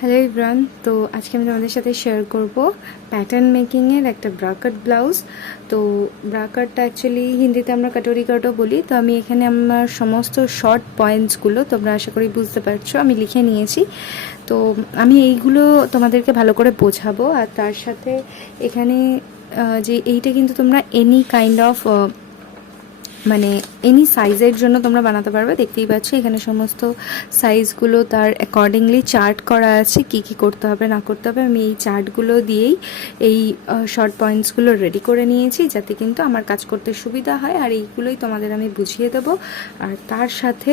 Hello Ibran, তো আজকে আমি তোমাদের সাথে শেয়ার করব প্যাটার্ন মেকিংয়ের একটা ব্রাকাট ব্লাউজ। তো ব্রাকাটটা অ্যাকচুয়ালি হিন্দিতে আমরা কাটোরি কাটও বলি। তো আমি এখানে আমার সমস্ত শর্ট পয়েন্টসগুলো তোমরা আশা করি বুঝতে পারছো, আমি লিখে নিয়েছি। তো আমি এইগুলো তোমাদেরকে ভালো করে বোঝাবো। আর তার সাথে এখানে যে এইটা কিন্তু তোমরা এনি কাইন্ড অফ মানে এনি সাইজের জন্য তোমরা বানাতে পারবে। দেখতেই পাচ্ছ এখানে সমস্ত সাইজগুলো তার অ্যাকর্ডিংলি চার্ট করা আছে, কি কি করতে হবে না করতে হবে। আমি এই চার্টগুলো দিয়েই এই শর্ট পয়েন্টসগুলো রেডি করে নিয়েছি, যাতে কিন্তু আমার কাজ করতে সুবিধা হয়। আর এইগুলোই তোমাদের আমি বুঝিয়ে দেবো। আর তার সাথে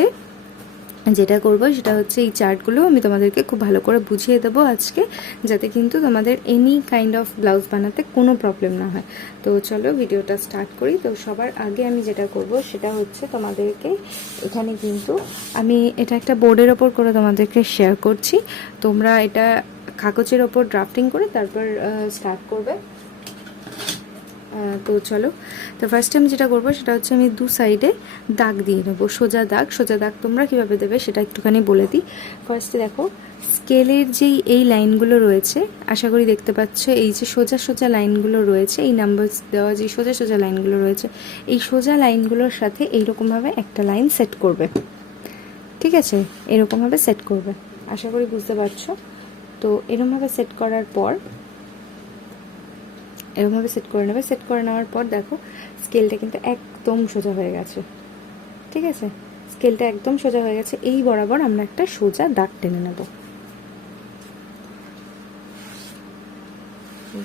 যেটা করবো সেটা হচ্ছে এই চার্টগুলো আমি তোমাদেরকে খুব ভালো করে বুঝিয়ে দেবো আজকে, যাতে কিন্তু তোমাদের এনি কাইন্ড অফ ব্লাউজ বানাতে কোনো প্রবলেম না হয়। তো চলো ভিডিওটা স্টার্ট করি। তো সবার আগে আমি যেটা করব সেটা হচ্ছে তোমাদেরকে এখানে কিন্তু আমি এটা একটা বোর্ডের ওপর করে তোমাদেরকে শেয়ার করছি। তোমরা এটা কাগজের ওপর ড্রাফটিং করে তারপর স্টার্ট করবে। তো চলো, তো ফার্স্ট আমি যেটা করবো সেটা হচ্ছে আমি দু সাইডে দাগ দিয়ে নেবো, সোজা দাগ তোমরা কীভাবে দেবে সেটা একটুখানি বলে দিই। ফার্স্টে দেখো স্কেলের যেই এই লাইনগুলো রয়েছে, আশা করি দেখতে পাচ্ছ, এই যে সোজা সোজা লাইনগুলো রয়েছে, এই নাম্বার দেওয়া যে সোজা সোজা লাইনগুলো রয়েছে, এই সোজা লাইনগুলোর সাথে এইরকমভাবে একটা লাইন সেট করবে। ঠিক আছে, এরকমভাবে সেট করবে, আশা করি বুঝতে পারছো। তো এরকমভাবে সেট করার পর এরকমভাবে সেট করে নেবে। সেট করে নেওয়ার পর দেখো স্কেলটা কিন্তু একদম সোজা হয়ে গেছে। ঠিক আছে, স্কেলটা একদম সোজা হয়ে গেছে। এই বরাবর আমরা একটা সোজা দাগ টেনে নেব,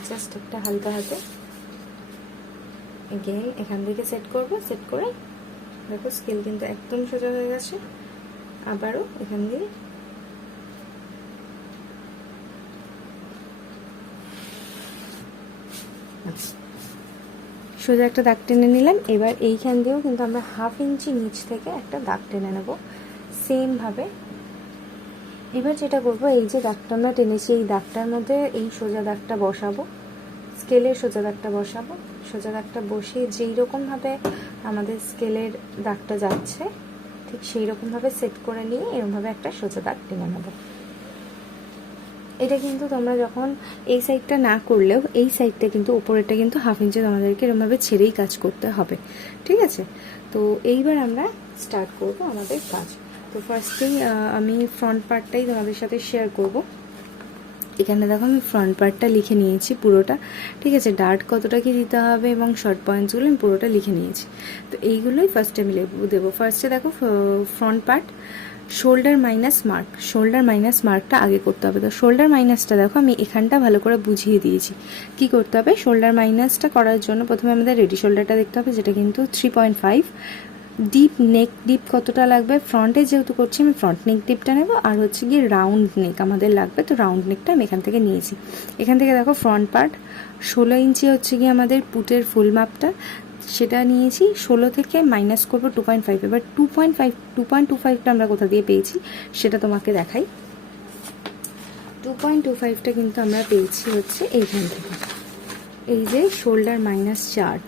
জাস্ট একটা হালকা হাতে। এগেইন এখান থেকে সেট করব, সেট করে দেখো স্কেল কিন্তু একদম সোজা হয়ে গেছে। আবারও এখান দিয়ে সোজা একটা দাগ টেনে নিলাম। এবার এইখান দিয়েও কিন্তু আমরা 1/2 ইঞ্চি নিচ থেকে একটা দাগ টেনে নেব সেমভাবে। এবার যেটা করবো, এই যে দাগটা আমরা টেনেছি এই দাগটার মধ্যে এই সোজা দাগটা বসাবো, স্কেলের সোজা দাগটা বসাবো। সোজা দাগটা বসিয়ে যেই রকমভাবে আমাদের স্কেলের দাগটা যাচ্ছে ঠিক সেই রকমভাবে সেট করে নিয়ে এরকমভাবে একটা সোজা দাগ টেনে নেবো। এটা কিন্তু তোমরা যখন এই সাইডটা না করলেও এই সাইডটা কিন্তু উপরেরটা কিন্তু 1/2 ইঞ্চি তোমাদেরকে এরকমভাবে ছেড়েই কাজ করতে হবে। ঠিক আছে, তো এইবার আমরা স্টার্ট করব আমাদের কাজ। তো ফার্স্টেই আমি ফ্রন্ট পার্টটাই তোমাদের সাথে শেয়ার করব। এখানে দেখো আমি ফ্রন্ট পার্টটা লিখে নিয়েছি পুরোটা। ঠিক আছে, ডার্ট কতটা কি দিতে হবে এবং শর্ট পয়েন্টসগুলো আমি পুরোটা লিখে নিয়েছি। তো এইগুলোই ফার্স্টে আমি দেবো। ফার্স্টে দেখো front part shoulder minus mark, shoulder minus মার্কটা আগে করতে হবে। তো শোল্ডার মাইনাসটা দেখো আমি এখানটা ভালো করে বুঝিয়ে দিয়েছি কি করতে হবে। শোল্ডার মাইনাসটা করার জন্য প্রথমে আমাদের রেডি শোল্ডারটা দেখতে হবে, যেটা কিন্তু 3.5। ডিপ নেক ডিপ কতটা লাগবে, ফ্রন্টে যেহেতু করছি আমি ফ্রন্ট নেক ডিপটা নেব। আর হচ্ছে গিয়ে রাউন্ড নেক আমাদের লাগবে, তো রাউন্ড নেকটা আমি এখান থেকে নিয়েছি। এখান থেকে দেখো ফ্রন্ট পার্ট 16 ইঞ্চি হচ্ছে গিয়ে আমাদের পুটের ফুল মাপটা, সেটা নিয়েছি। 16 থেকে মাইনাস করবো 2.5। এবার 2.25টা আমরা কোথা দিয়ে পেয়েছি সেটা তোমাকে দেখাই। 2.25টা কিন্তু আমরা পেয়েছি হচ্ছে এইখান থেকে, এই যে শোল্ডার মাইনাস চার্ট।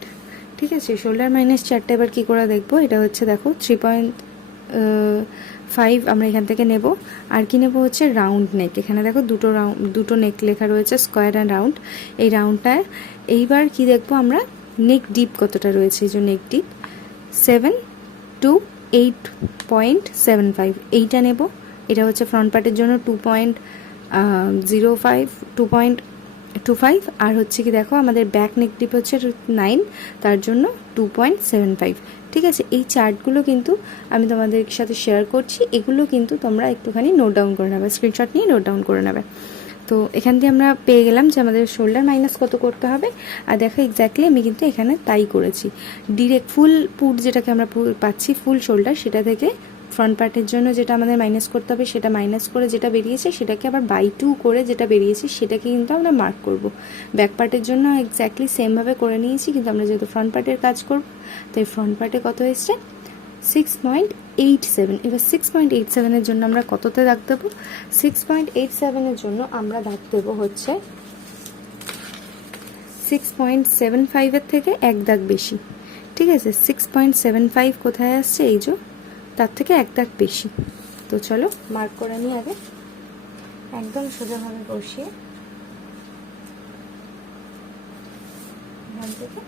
ঠিক আছে, শোল্ডার মাইনাস চার্টটা এবার কী করে দেখবো, এটা হচ্ছে দেখো 3.5 আমরা এখান থেকে নেব। আর কি নেব হচ্ছে রাউন্ড নেক। এখানে দেখো দুটো নেক লেখা রয়েছে, স্কোয়ার অ্যান্ড রাউন্ড। এই রাউন্ডটা এইবার কি দেখবো আমরা, নেক ডিপ কতটা রয়েছে, এই যে নেক ডিপ 7 to 8.75 এইটা নেব। এটা হচ্ছে ফ্রন্ট পার্টের জন্য 2.25 আর হচ্ছে কি দেখো আমাদের ব্যাক নেক ডিপ হচ্ছে 9, তার জন্য 2.75। ঠিক আছে, এই চার্টগুলো কিন্তু আমি তোমাদের সাথে শেয়ার করছি, এগুলো কিন্তু তোমরা একটুখানি নোট ডাউন করে নেবে, স্ক্রিনশট নিয়ে নোট ডাউন করে নেবে। তো এখান দিয়ে আমরা পেয়ে গেলাম যে আমাদের শোল্ডার মাইনাস কত করতে হবে। আর দেখো এক্স্যাক্টলি আমি কিন্তু এখানে তাই করেছি। ডিরেক্ট ফুল পুট যেটাকে আমরা পাচ্ছি ফুল শোল্ডার, সেটা থেকে ফ্রন্ট পার্টের জন্য যেটা আমাদের মাইনাস করতে হবে সেটা মাইনাস করে যেটা বেরিয়েছে সেটাকে আবার বাই 2 করে যেটা বেরিয়েছে সেটাকে কিন্তু আমরা মার্ক করব। ব্যাক পার্টের জন্য এক্স্যাক্টলি সেমভাবে করে নিয়েছি, কিন্তু আমরা যেহেতু ফ্রন্ট পার্টের কাজ করব তাই ফ্রন্ট পার্টে কত এসছে 6.87। এবার 6.87-এর জন্য আমরা কততে দাগ দেবো, 6.87-এর জন্য আমরা দাগ দেবো হচ্ছে 6.75-এর থেকে এক দাগ বেশি। ঠিক আছে, 6.75 কোথায় আসছে, এই যে তার থেকে এক দাগ বেশি। তো চলো মার্ক করে নিই আগে। একদম সোজাভাবে বসিয়ে এখান থেকে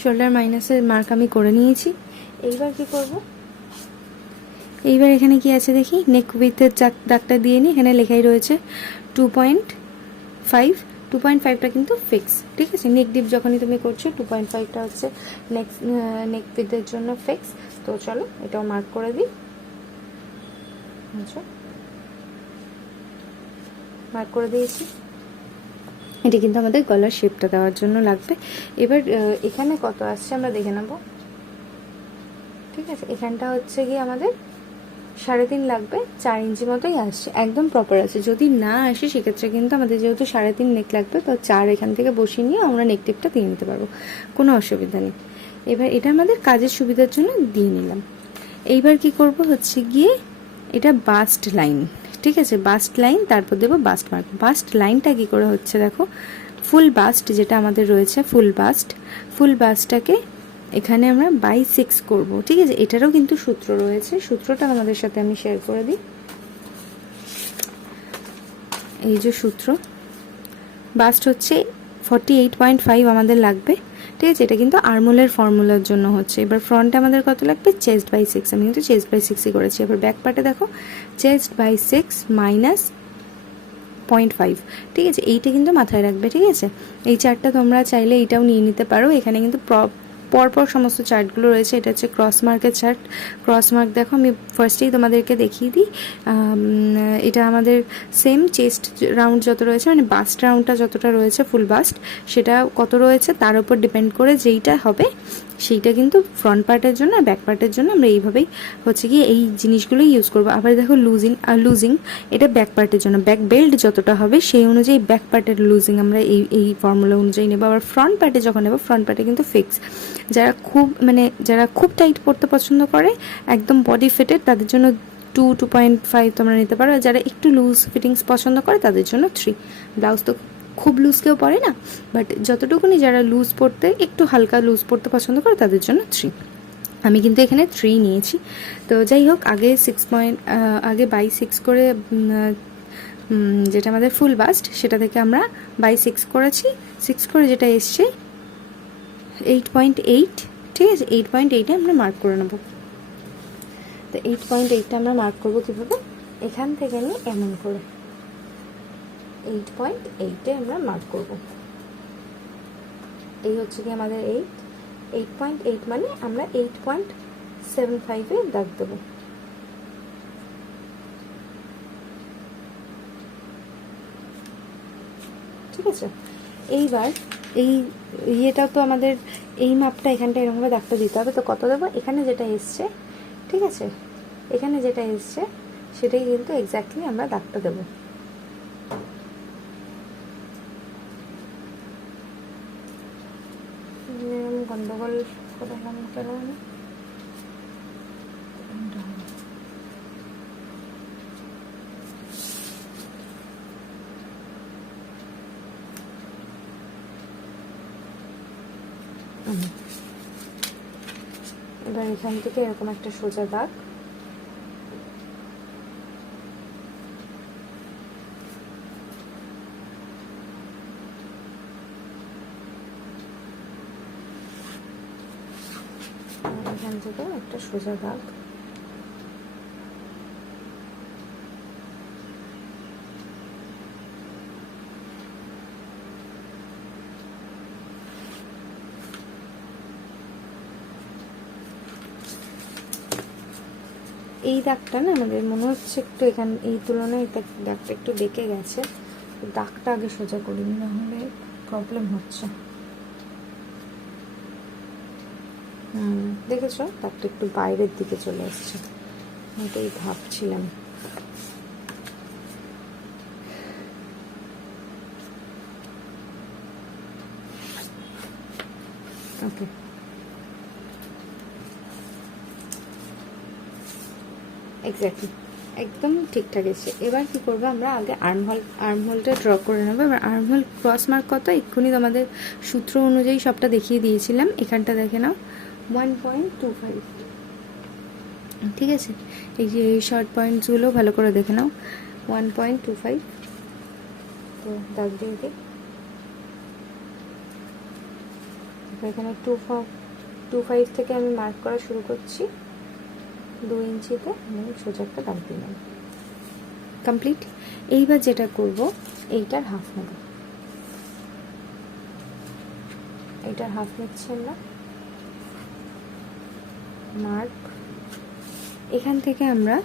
শোল্ডার মাইনাসের মার্ক আমি করে নিয়েছি। এইবার কি করব, এইবার এখানে কি আছে দেখি, নেক উইথের দাগটা দিয়ে নিই। এখানে লেখাই রয়েছে 2.5, 2.5টা কিন্তু ফিক্স, ঠিক আছে। নেক ডিপ যখনই তুমি করছো 2.5টা হচ্ছে নেক উইথের জন্য ফিক্স। তো চলো এটাও মার্ক করে দিই। মার্ক করে দিয়েছি। এটা কিন্তু আমাদের গলার শেপটা দেওয়ার জন্য লাগবে। এবার এখানে কত আসছে আমরা দেখে নেব, ঠিক আছে। এখানটা হচ্ছে গিয়ে আমাদের 3.5 লাগবে, 4 ইঞ্চি মতোই আসছে, একদম প্রপার আছে। যদি না আসে সেক্ষেত্রে কিন্তু আমাদের যেহেতু 3.5 নেক লাগবে, তো 4 এখান থেকে বসিয়ে নিয়ে আমরা নেক টিপটা দিয়ে নিতে পারবো, কোনো অসুবিধা নেই। এবার এটা আমাদের কাজের সুবিধার জন্য দিয়ে নিলাম। এইবার কি করব হচ্ছে গিয়ে এটা বাস্ট লাইন, ঠিক আছে। বাস্ট লাইন, তারপর দেবো বাস্ট মার্ক। বাস্ট লাইনটা কি করে হচ্ছে দেখো, ফুল বাস্ট যেটা আমাদের রয়েছে, ফুল বাস্টটাকে এখানে আমরা বাই 6 করব, ঠিক আছে। এটারও কিন্তু সূত্র রয়েছে, সূত্রটা আমাদের সাথে আমি শেয়ার করে দিই। এই যে সূত্র, বাস্ট হচ্ছে 48.5 আমাদের লাগবে, ঠিক আছে। এটা কিন্তু আর্মোলের ফর্মুলার জন্য হচ্ছে। এবার ফ্রন্টে আমাদের কত লাগবে, চেস্ট বাই 6, আমি কিন্তু চেস্ট বাই 6ই করেছি। এবার ব্যাক পার্টে দেখো চেস্ট বাই 6 মাইনাস 0.5, ঠিক আছে। এইটা কিন্তু মাথায় রাখবে, ঠিক আছে। এই চার্টটা তোমরা চাইলে এইটাও নিয়ে নিতে পারো। এখানে কিন্তু পরপর সমস্ত চার্টগুলো রয়েছে। এটা হচ্ছে ক্রস মার্কের চার্ট। ক্রস মার্ক দেখো, আমি ফার্স্টেই তোমাদেরকে দেখিয়ে দিই। এটা আমাদের সেম চেস্ট রাউন্ড যত রয়েছে, মানে বাস্ট রাউন্ডটা যতটা রয়েছে ফুল বাস্ট, সেটা কত রয়েছে তার উপর ডিপেন্ড করে যেইটা হবে সেইটা কিন্তু ফ্রন্ট পার্টের জন্য আর ব্যাক পার্টের জন্য আমরা এইভাবেই হচ্ছে কি এই জিনিসগুলোই ইউজ করবো। আবার দেখো লুজিং এটা ব্যাক পার্টের জন্য, ব্যাক বেল্ট যতটা হবে সেই অনুযায়ী ব্যাক পার্টের লুজিং আমরা এই ফর্মুলা অনুযায়ী নেবো। আবার ফ্রন্ট পার্টে যখন নেবো, ফ্রন্ট পার্টে কিন্তু ফিক্স। যারা খুব টাইট পরতে পছন্দ করে, একদম বডি ফিটেড, তাদের জন্য 2.5 তোমরা নিতে পারো। যারা একটু লুজ ফিটিংস পছন্দ করে তাদের জন্য 3। ব্লাউজ তো খুব লুজ কেউ পরে না, বাট যতটুকুনি যারা লুজ পরতে, একটু হালকা লুজ পরতে পছন্দ করে তাদের জন্য 3। আমি কিন্তু এখানে 3 নিয়েছি। তো যাই হোক, আগে বাই 6 করে যেটা আমাদের ফুল বাস্ট, সেটা থেকে আমরা বাই 6 করেছি। 6 করে যেটা এসছে 8.8, ঠিক আছে। 8.8-এ আমরা মার্ক করে নেব। তো 8.8টা আমরা মার্ক করবো কীভাবে, এখান থেকে নিয়ে এমন করে 8.8-এ আমরা মার্ক করব। এই হচ্ছে কি আমাদের 8.8 মানে আমরা 8.75-এ দাগ দেবো, ঠিক আছে। এইবার এই ইয়েটা তো আমাদের এই মাপটা এখানটা এরকমভাবে দাগটা দিতে হবে। তো কত দেবো, এখানে যেটা এসছে, ঠিক আছে, এখানে যেটা এসছে সেটাই কিন্তু এক্স্যাক্টলি আমরা দাগটা দেবো। গন্ডগোল করলাম কেন, এবার এখান থেকে এরকম একটা সোজা দাগ, এখান থেকে একটা সোজা দাগ, এই দাগটা না আমাদের মনে হচ্ছে একটু এখান এই তুলনায় দাগটা একটু বেঁকে গেছে। দাগটা আগে সোজা করিনি, না হলে প্রবলেম হচ্ছে। দেখেছো দাগটা একটু বাইরের দিকে চলে আসছে, এটাই ভাবছিলাম। ওকে, এক্স্যাক্টলি একদম ঠিকঠাক এসছে। এবার কি করবো, আমরা আগে আর্মহোলটা ড্র করে নেবো। এবার আর্মহোল ক্রস মার্ক কত, এক্ষুনি তোমাদের সূত্র অনুযায়ী সবটা দেখিয়ে দিয়েছিলাম। এখানটা দেখে নাও 1.25, ঠিক আছে। এই যে এই শর্ট পয়েন্টসগুলো ভালো করে দেখে নাও, 1.25। তো দাগ দিয়ে দিই। এখানে 2.5 থেকে আমি মার্ক করা শুরু করছি, 2 ইঞ্চিতে আমি সোজা একটা দাগ দিলাম। কমপ্লিট। এইবার যেটা করব, এইটার হাফ নেব, এইটার হাফ নিচ্ছি আমরা, মার্ক। এখান থেকে আমরা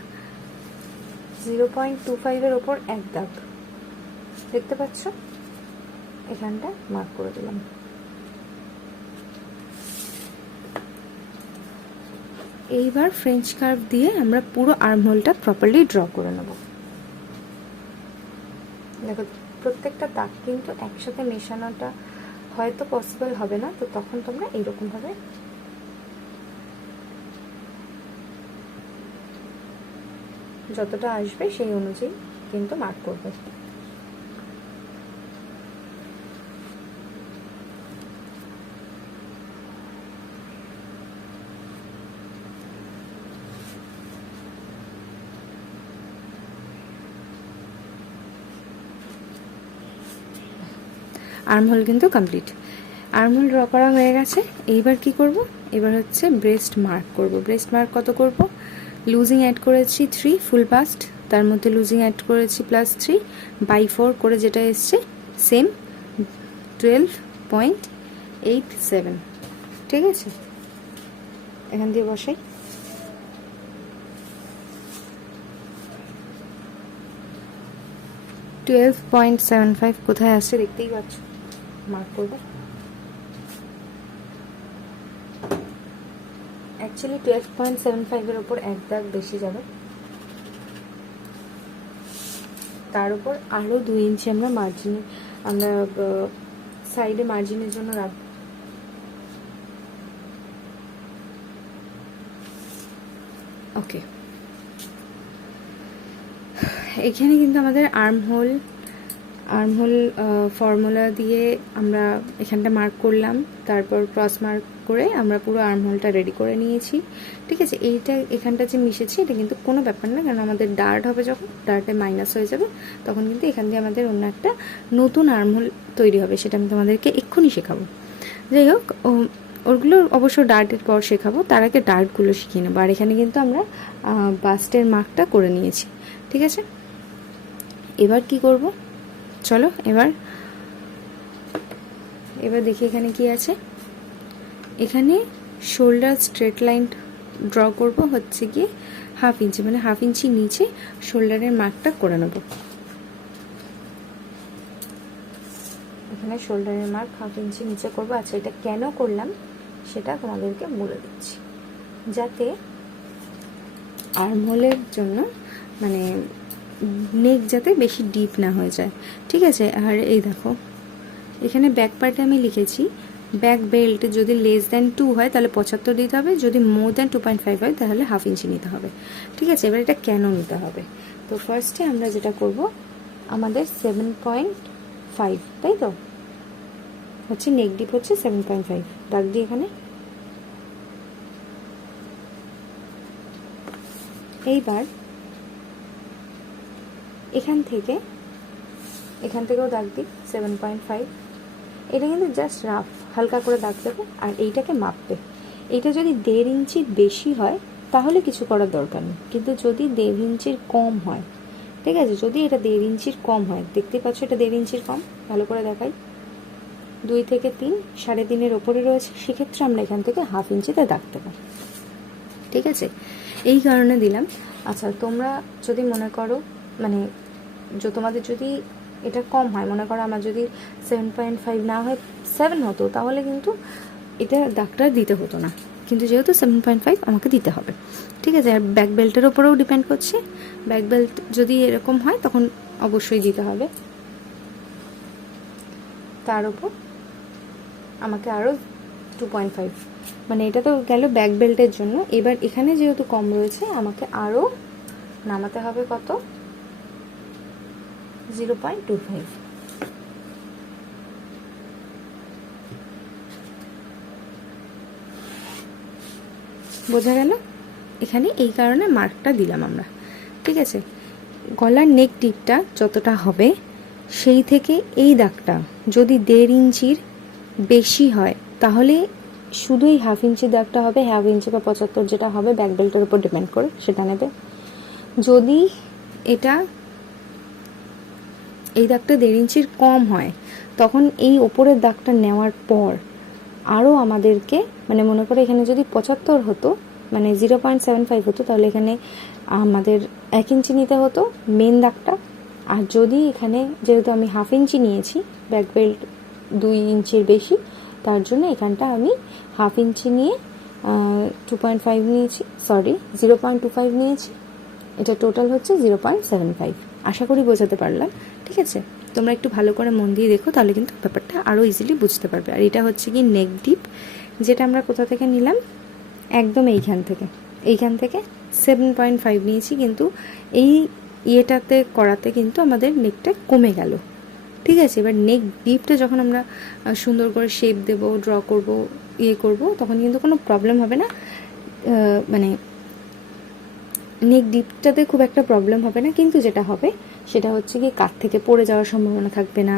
0.25-এর ওপর এক দাগ দেখতে পাচ্ছ, এখানটা মার্ক করে দিলাম। এইবার ফ্রেঞ্চ কার্ভ দিয়ে আমরা পুরো আর্মহোলটা প্রপারলি ড্র করে নেব। দেখো প্রত্যেকটা দাগ কিন্তু একসাথে মেশানোটা হয়তো পসিবল হবে না, তো তখন তোমরা এইরকমভাবে যতটা আসবে সেই অনুযায়ী কিন্তু মার্ক করবে। আর্মহোল কিন্তু কমপ্লিট। আর্মহোল ড্র করা হয়ে গেছে। এইবার কি করব, এবার হচ্ছে ব্রেস্ট মার্ক করব। ব্রেস্ট মার্ক কত করব, লুজিং অ্যাড করেছি 3 ফুল পাস্ট, তার মধ্যে লুজিং অ্যাড করেছি +3/4 করে যেটা এসছে সেম 12.87, ঠিক আছে। এখান দিয়ে বসাই। $12.75 কোথায় আসছে দেখতেই পাচ্ছ, মার্ক করবো। অ্যাকচুয়ালি 12.75-এর ওপর এক দাগ বেশি যাবে, তার উপর আরও 2 ইঞ্চি আমরা সাইডে মার্জিনের জন্য রাখবো। ওকে, এখানে কিন্তু আমাদের আর্মহোল ফর্মুলা দিয়ে আমরা এখানটা মার্ক করলাম, তারপর ক্রস মার্ক করে আমরা পুরো আর্মহোলটা রেডি করে নিয়েছি, ঠিক আছে। এখানটা যে মিশেছি এটা কিন্তু কোনো ব্যাপার না, কারণ আমাদের ডার্ট হবে, যখন ডার্টে মাইনাস হয়ে যাবে তখন কিন্তু এখান দিয়ে আমাদের অন্য একটা নতুন আর্মহোল তৈরি হবে, সেটা আমি তোমাদেরকে এক্ষুনি শেখাবো। যাই হোক, ওগুলো অবশ্য ডার্টের পর শেখাবো, তার আগে ডার্টগুলো শিখিয়ে নেবো। আর এখানে কিন্তু আমরা বাস্টের মার্কটা করে নিয়েছি, ঠিক আছে। এবার কি করব, চলো এবার দেখি এখানে কি আছে। এখানে শোল্ডার স্ট্রেট লাইন ড্র করব হচ্ছে কি 1/2 ইঞ্চি, মানে 1/2 ইঞ্চি নিচে শোল্ডারের মার্কটা করে নেব। এখানে শোল্ডারের মার্ক 1/2 ইঞ্চি নিচে করব। আচ্ছা, এটা কেন করলাম সেটা তোমাদেরকে বলে দিচ্ছি, যাতে আর্মহোলের জন্য মানে নেক যাতে বেশি ডিপ না হয়ে যায়, ঠিক আছে। আর এই দেখো এখানে ব্যাক পার্টে আমি লিখেছি ব্যাক বেল্ট যদি <2 হয় তাহলে 75 দিতে হবে, যদি <2.5 হয় তাহলে 1/2 ইঞ্চি নিতে হবে, ঠিক আছে। এবার এটা কেন নিতে হবে, তো ফার্স্টে আমরা যেটা করব, আমাদের 7.5 তাই তো হচ্ছে, নেক ডিপ হচ্ছে 7.5, দাগ দিই এখানে। এইবার এখান থেকেও দাগ দিই 7.5। এটা কিন্তু জাস্ট রাফ হালকা করে দাগ দেবে, আর এইটাকে মাপবে। এইটা যদি 1.5 ইঞ্চির বেশি হয় তাহলে কিছু করার দরকার নেই, কিন্তু যদি 1.5 ইঞ্চির কম হয়, ঠিক আছে, যদি এটা 1.5 ইঞ্চির কম হয়, দেখতে পাচ্ছ এটা 1.5 ইঞ্চির কম, ভালো করে দেখাই, 2 থেকে 3, 3.5-এর ওপরে রয়েছে, সেক্ষেত্রে আমরা এখান থেকে 1/2 ইঞ্চিতে দাগ দেবো, ঠিক আছে। এই কারণে দিলাম। আচ্ছা, তোমরা যদি মনে করো মানে তোমাদের যদি এটা কম হয়, মনে করো আমার যদি 7.5 না হয় 7 হতো, তাহলে কিন্তু এটা দাগটা দিতে হতো না, কিন্তু যেহেতু 7.5 আমাকে দিতে হবে, ঠিক আছে। আর ব্যাক বেল্টের ওপরেও ডিপেন্ড করছে, ব্যাক বেল্ট যদি এরকম হয় তখন অবশ্যই দিতে হবে, তার উপর আমাকে আরও 2.5, মানে এটা তো গেল ব্যাক বেল্টের জন্য। এবার এখানে যেহেতু কম রয়েছে আমাকে আরও নামাতে হবে কত, 0.25। বোঝা গেল? এখানে এই কারণে মার্কটা দিলাম আমরা। ঠিক আছে, গলার নেক ডিপটা যতটা হবে সেই থেকে এই দাগটা যদি 1.5 ইঞ্চির বেশি হয় তাহলে শুধু এই হাফ ইঞ্চি দাগটা হবে, হাফ ইঞ্চি বা 75 যেটা হবে ব্যাক বেল্টের উপর ডিপেন্ড করে সেটা নেবে। যদি এটা এই দাগটা 1.5 ইঞ্চির কম হয় তখন এই ওপরের দাগটা নেওয়ার পর আরও আমাদেরকে, মানে মনে করে এখানে যদি 75 হতো, মানে 0.75 হতো, তাহলে এখানে আমাদের 1 ইঞ্চি নিতে হতো মেন দাগটা। আর যদি এখানে যেহেতু আমি হাফ ইঞ্চি নিয়েছি, ব্যাক বেল্ট 2 ইঞ্চির বেশি, তার জন্য এখানটা আমি হাফ ইঞ্চি নিয়ে 2.5 নিয়েছি, সরি 0.25 নিয়েছি। এটা টোটাল হচ্ছে 0.75। আশা করি বোঝাতে পারলাম। ঠিক আছে, তোমরা একটু ভালো করে মন দিয়ে দেখো, তাহলে কিন্তু ব্যাপারটা আরও ইজিলি বুঝতে পারবে। আর এটা হচ্ছে কি নেক ডিপ, যেটা আমরা কোথা থেকে নিলাম, একদম এইখান থেকে 7.5 নিয়েছি, কিন্তু এই ইয়েটাতে করাতে কিন্তু আমাদের নেকটা কমে গেল। ঠিক আছে, এবার নেক ডিপটা যখন আমরা সুন্দর করে শেপ দেব, ড্র করব, করব, তখন কিন্তু কোনো প্রবলেম হবে না। মানে নেক ডিপটাতে খুব একটা প্রবলেম হবে না, কিন্তু যেটা হবে সেটা হচ্ছে কি কাট থেকে পড়ে যাওয়ার সম্ভাবনা থাকবে না।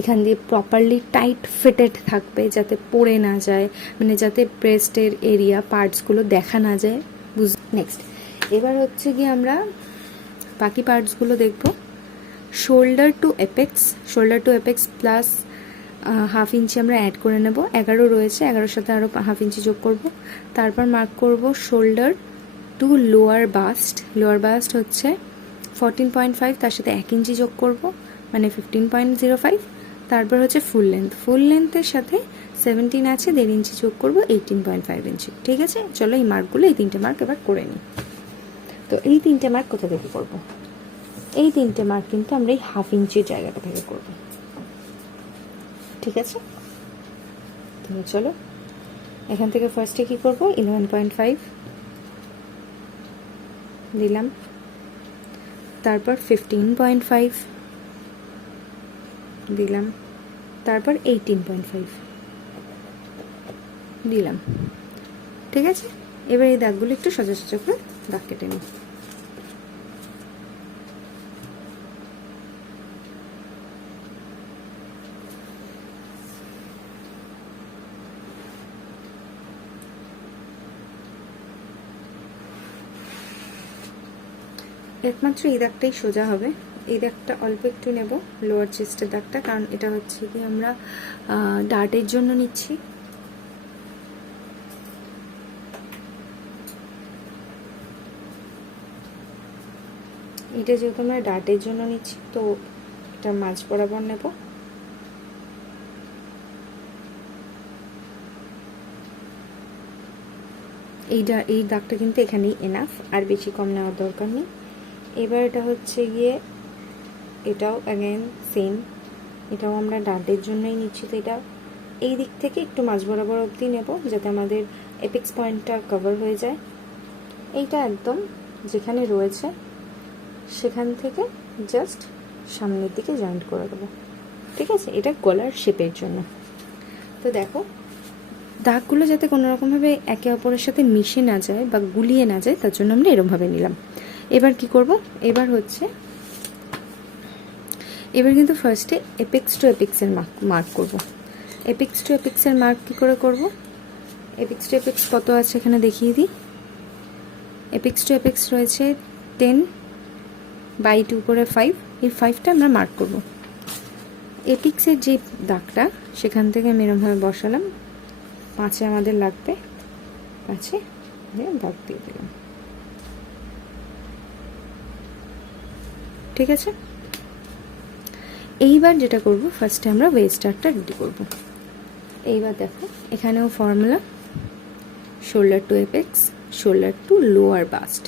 এখান দিয়ে প্রপারলি টাইট ফিটেড থাকবে, যাতে পড়ে না যায়, মানে যাতে ব্রেস্টের এরিয়া পার্টসগুলো দেখা না যায়। নেক্সট এবার হচ্ছে কি আমরা বাকি পার্টসগুলো দেখব। Shoulder to apex plus half inch আমরা অ্যাড করে নেব। 11 রয়েছে, 11-এর সাথে আরও হাফ ইঞ্চি যোগ করব। তারপর মার্ক করব শোল্ডার টু লোয়ার বাস্ট হচ্ছে 14.5, তার সাথে 1 ইঞ্চি যোগ করব, মানে 15.05। তারপর হচ্ছে ফুল লেন্থের সাথে 17 আছে, 1.5 ইঞ্চি যোগ করব, 18.5 ইঞ্চি। ঠিক আছে, চলো এই মার্কগুলো, এই 3টে মার্ক এবার করে নিই। তো এই 3টে মার্ক কোথা থেকে করব? এই 3টে মার্ক কিন্তু আমরা এই হাফ ইঞ্চির জায়গাটা থেকে করব। ঠিক আছে, তো চলো এখান থেকে ফার্স্টে কি করব, 11.5 দিলাম, তারপর 15.5 দিলাম, তারপর 18.5 দিলাম। ঠিক আছে, এবার এই দাগগুলো একটু সোজা সোজা করে দাগ কেটে নিই। একমাত্র এই দাগটাই সোজা হবে। এই দাগটা অল্প একটু নেব, লোয়ার চেস্টের দাগটা, কারণ এটা হচ্ছে কি আমরা ডার্টের জন্য নিচ্ছি। এটা যেহেতু আমরা ডার্টের জন্য নিচ্ছি, তো এটা মাঝ বরাবর নেব। এই দাগটা কিন্তু এখানেই এনাফ, আর বেশি কম নেওয়ার দরকার নেই। এবার এটা হচ্ছে গিয়ে, এটাও অ্যাগেন সেম, এটাও আমরা ডার্টের জন্যই নিচ্ছি, তো এটা এই দিক থেকে একটু মাঝ বরাবর অবধি নেব, যাতে আমাদের এপেক্স পয়েন্টটা কভার হয়ে যায়। এইটা একদম যেখানে রয়েছে সেখান থেকে জাস্ট সামনের দিকে জয়েন্ট করে দেবো। ঠিক আছে, এটা গলার শেপের জন্য। তো দেখো দাগগুলো যাতে কোনো রকমভাবে একে অপরের সাথে মিশে না যায় বা গুলিয়ে না যায়, তার জন্য আমরা এরকমভাবে নিলাম। এবার কি করব, এবার কিন্তু ফার্স্টে এপেক্স টু এপেক্সের মার্ক করব। এপেক্স টু এপেক্সের মার্ক কী করে করব? এপেক্স টু এপেক্স কত আছে এখানে দেখিয়ে দিই। এপেক্স টু এপেক্স রয়েছে 10/2 করে 5, এই 5টা আমরা মার্ক করব। এপিক্সের যে দাগটা সেখান থেকে আমি এরকমভাবে বসালাম, 5-এ আমাদের লাগবে, 5-এ দাগ দিয়ে দিলাম। ঠিক আছে, এইবার যেটা করব, ফার্স্টে আমরা ওয়েস্টারটা রেডি করব। এইবার দেখো এখানেও formula, shoulder to apex, shoulder to lower bust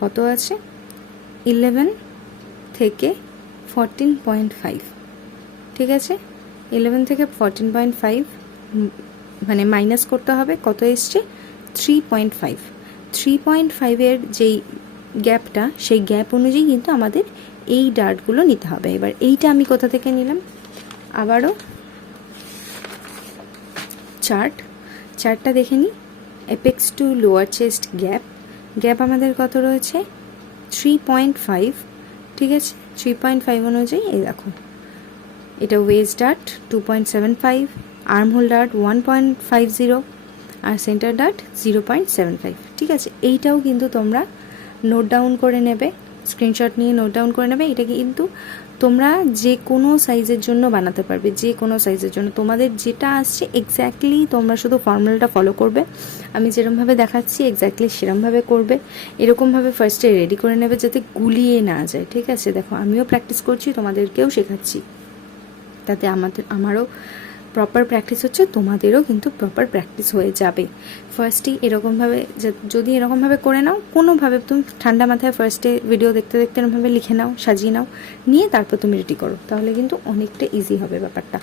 কত আছে, 11 থেকে 14.5। ঠিক আছে, 11 থেকে 14.5 মানে মাইনাস করতে হবে, কত এসছে 3.5। 3.5-এর যেই গ্যাপটা, সেই গ্যাপ অনুযায়ী কিন্তু আমাদের এই ডার্টগুলো নিতে হবে। এবার এইটা আমি কোথা থেকে নিলাম, আবারও চার্টটা দেখে নিই। Apex to lower chest gap আমাদের কত রয়েছে 3.5, ঠিক আছে। 3.5 অনুযায়ী এই দেখো, এটা waist dart 2.75, arm hole dart 1.50 আর সেন্টার ডার্ট 0.75, ঠিক আছে। এইটাও কিন্তু তোমরা নোট ডাউন করে নেবে, স্ক্রিনশট নিয়ে নোট ডাউন করে নেবে। এটা কিন্তু তোমরা যে কোনো সাইজের জন্য বানাতে পারবে, যে কোনো সাইজের জন্য তোমাদের যেটা আসছে এক্স্যাক্টলি তোমরা শুধু ফর্মুলাটা ফলো করবে। আমি যেরকমভাবে দেখাচ্ছি এক্স্যাক্টলি সেরকমভাবে করবে। এরকমভাবে ফার্স্টে রেডি করে নেবে যাতে গুলিয়ে না যায়, ঠিক আছে। দেখো আমিও প্র্যাকটিস করছি, তোমাদেরকেও শেখাচ্ছি, তাতে আমারও প্রপার প্র্যাকটিস হচ্ছে, তোমাদেরও কিন্তু প্রপার প্র্যাকটিস হয়ে যাবে। ফার্স্টেই এরকমভাবে যদি এরকমভাবে করে নাও, কোনোভাবে তুমি ঠান্ডা মাথায় ফার্স্টে ভিডিও দেখতে দেখতে এরকমভাবে লিখে নাও, সাজিয়ে নাও, নিয়ে তারপর তুমি রেডি করো, তাহলে কিন্তু অনেকটা ইজি হবে ব্যাপারটা।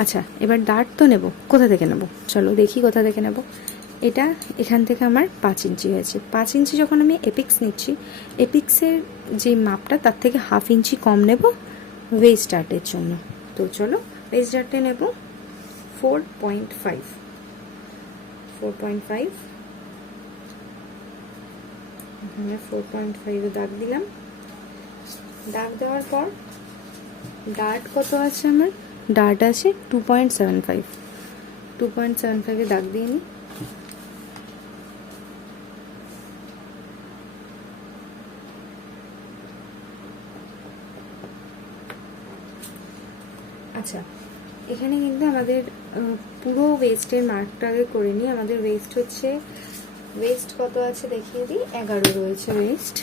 আচ্ছা, এবার ডার্ট তো নেব, কোথা থেকে নেব চলো দেখি কোথা থেকে নেব। এটা এখান থেকে আমার 5 ইঞ্চি হয়েছে। 5 ইঞ্চি যখন আমি এপিক্স নিচ্ছি, এপিক্সের যে মাপটা তার থেকে 1/2 ইঞ্চি কম নেব ওয়েস্ট ডার্টের জন্য। তো চলো ওয়েস্ট ডার্টে নেব 4.5, এখানে 4.5 দাগ দিলাম। দাগ দেওয়ার পর ডার্ট কত আছে আমার, ডার্ট আছে 2.75 দাগ দিয়ে নিই। আচ্ছা, এখানে কিন্তু আমাদের পুরো ওয়েস্টের মার্কটা আগে করে নিই। আমাদের ওয়েস্ট কত আছে দেখিয়ে দিই, 11 রয়েছে ওয়েস্ট,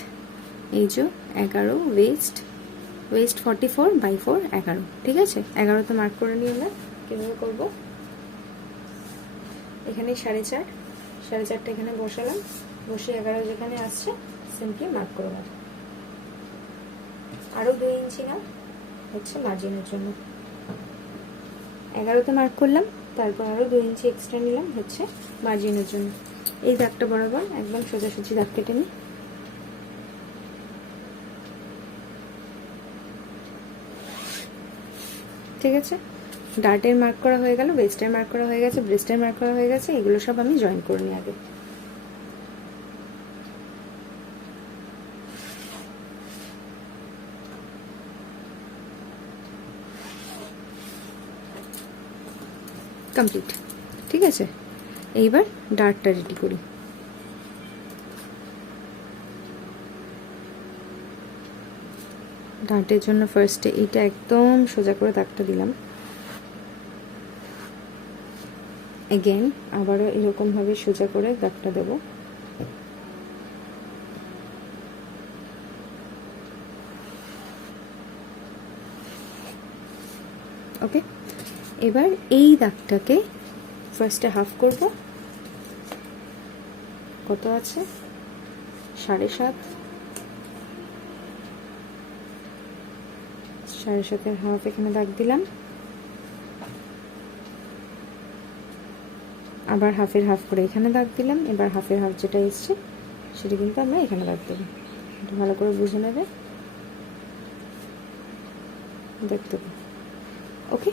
এই যে 11 ওয়েস্ট 44/4 11, ঠিক আছে। 11 তো মার্ক করে নিই। আমরা কীভাবে করবো, এখানে 4.5টা এখানে বসালাম, বসে 11 যেখানে আসছে সিম্পলি মার্ক করে দেব। আরও 2 ইঞ্চি না হচ্ছে মার্জিনের জন্য, 11তে মার্ক করলাম, তারপর আরও 2 ইঞ্চি এক্সট্রা নিলাম হচ্ছে মার্জিনের জন্য। এই দাগটা বরাবর একদম সোজাসুজি দাগ কেটে নিই। ঠিক আছে, ডার্টের মার্ক করা হয়ে গেল, ওয়েস্টের মার্ক করা হয়ে গেছে, ব্রেস্টের মার্ক করা হয়ে গেছে। এগুলো সব আমি জয়েন করে নিই আগে। কমপ্লিট, ঠিক আছে। এইবার ডার্টটা রেডি করি। ডার্টের জন্য ফার্স্টে এইটা একদম সোজা করে দাগটা দিলাম। এগেন আবারও এরকমভাবে সোজা করে দাগটা দেব। ওকে, এবার এই দাগটাকে ফার্স্টে হাফ করব। কত আছে 7.5, 7.5-এর হাফ এখানে দাগ দিলাম। আবার হাফের হাফ করে এখানে দাগ দিলাম। এবার হাফের হাফ যেটা এসছে সেটা কিন্তু আমরা এখানে দাগ দেবো। একটু ভালো করে বুঝে নেবে, দেখতে পাবো। ওকে,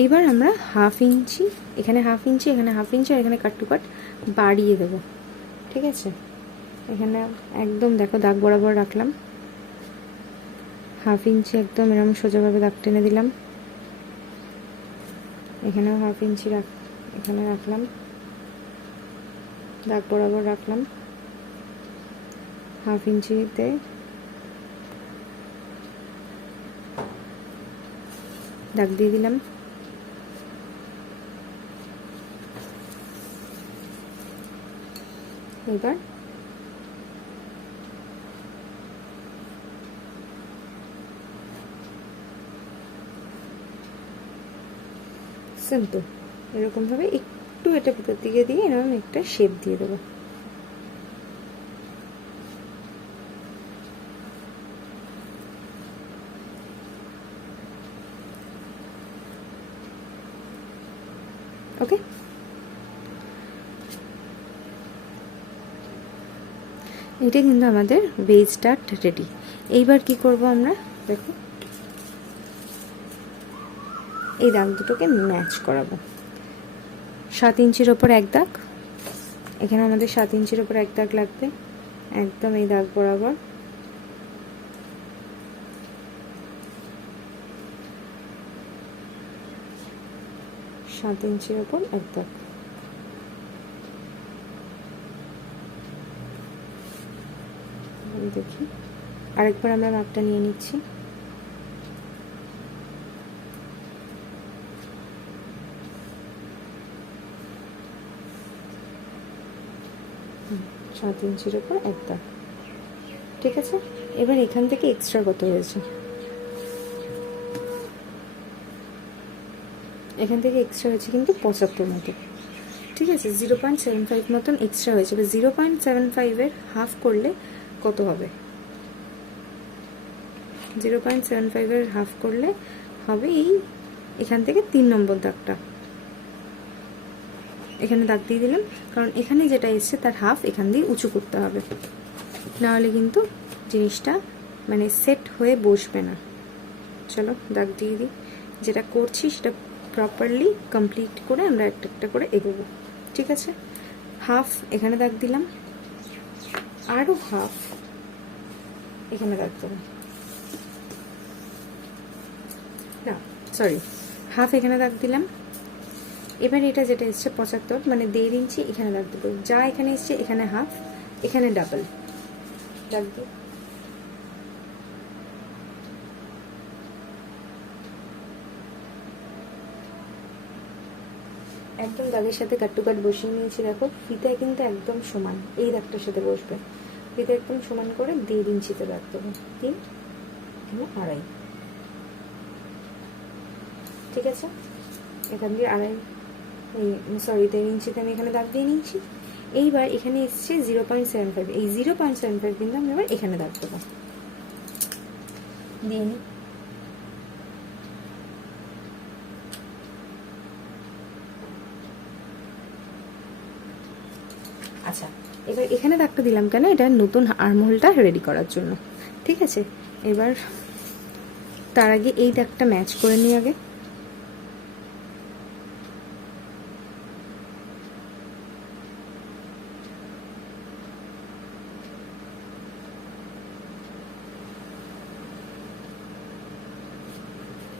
এইবার আমরা 1/2 ইঞ্চি, এখানে 1/2 ইঞ্চি, এখানে 1/2 ইঞ্চি, আর এখানে কাট টু কাট বাড়িয়ে দেব, ঠিক আছে। এখানে একদম দেখো দাগ বরাবর রাখলাম, 1/2 ইঞ্চি একদম এরকম সোজাভাবে দাগ টেনে দিলাম। এখানেও 1/2 ইঞ্চি এখানে রাখলাম, দাগ বরাবর রাখলাম, 1/2 ইঞ্চিতে দাগ দিয়ে দিলাম। এবার সিম্পল এরকমভাবে একটু এটা ভিতর দিকে দিয়ে এরকম একটা শেপ দিয়ে দেবো। ওকে, এটা কিন্তু আমাদের বেজ ডার্ট রেডি। এইবার কি করব আমরা, দেখো এই দাগ দুটোকে ম্যাচ করাবো। 7 ইঞ্চির ওপর এক দাগ, এখানে আমাদের 7 ইঞ্চির ওপর এক দাগ লাগবে, একদম এই দাগ বরাবর। সাত ইঞ্চির ওপর এক দাগ। দেখি আরেকবার আমরা মাপটা নিয়ে নিচ্ছি। 7 ইঞ্চির ওপর এক দাগ, ঠিক আছে। এবার এখান থেকে এক্সট্রা কত হয়েছে, এখান থেকে এক্সট্রা হয়েছে কিন্তু 75 মতো, ঠিক আছে। 0.75 মতন এক্সট্রা হয়েছে। এবার 0.75-এর হাফ করলে কত হবে, 0.75-এর হাফ করলে হবে এই এখান থেকে 3 নম্বর দাগটা, এখানে দাগ দিয়ে দিলাম, কারণ এখানে যেটা এসছে তার হাফ এখান দিয়ে উঁচু করতে হবে, নাহলে কিন্তু জিনিসটা মানে সেট হয়ে বসবে না। চলো দাগ দিয়ে দিই, যেটা করছি সেটা প্রপারলি কমপ্লিট করে আমরা একটা একটা করে এগোবো, ঠিক আছে। হাফ এখানে দাগ দিলাম, আরও হাফ এখানে দাগ দেবো, না সরি, হাফ এখানে দাগ দিলাম। এবার এটা যেটা এসছে 75 মানে 1.5 ইঞ্চি এখানে দাগ দেবো, যা এখানে এসছে এখানে হাফ, এখানে ডাবল দাগ দিই। একদম দাগের সাথে কাট টু কাট বসিয়ে নিয়েছি, দেখো ফিতা কিন্তু একদম সমান এই দাগটার সাথে বসবে, ফিতা একদম সমান করে 1.5 ইঞ্চিতে দাগ দেবো, 3 এখানে 2.5, ঠিক আছে। এখান দিয়ে 2.5 সরি 1.5 ইঞ্চিতে আমি এখানে দাগ দিয়ে নিয়েছি। এইবার এখানে এসছে 0.75, এই 0.75 কিন্তু আমি এবার এখানে দাগ দেবো, দিয়ে নিই। আচ্ছা এবার এখানে দাগটা দিলাম কেন, এটা নতুন আর্মহোলটা রেডি করার জন্য, ঠিক আছে। এবার তার আগে এই দাগটা ম্যাচ করে নিই আগে।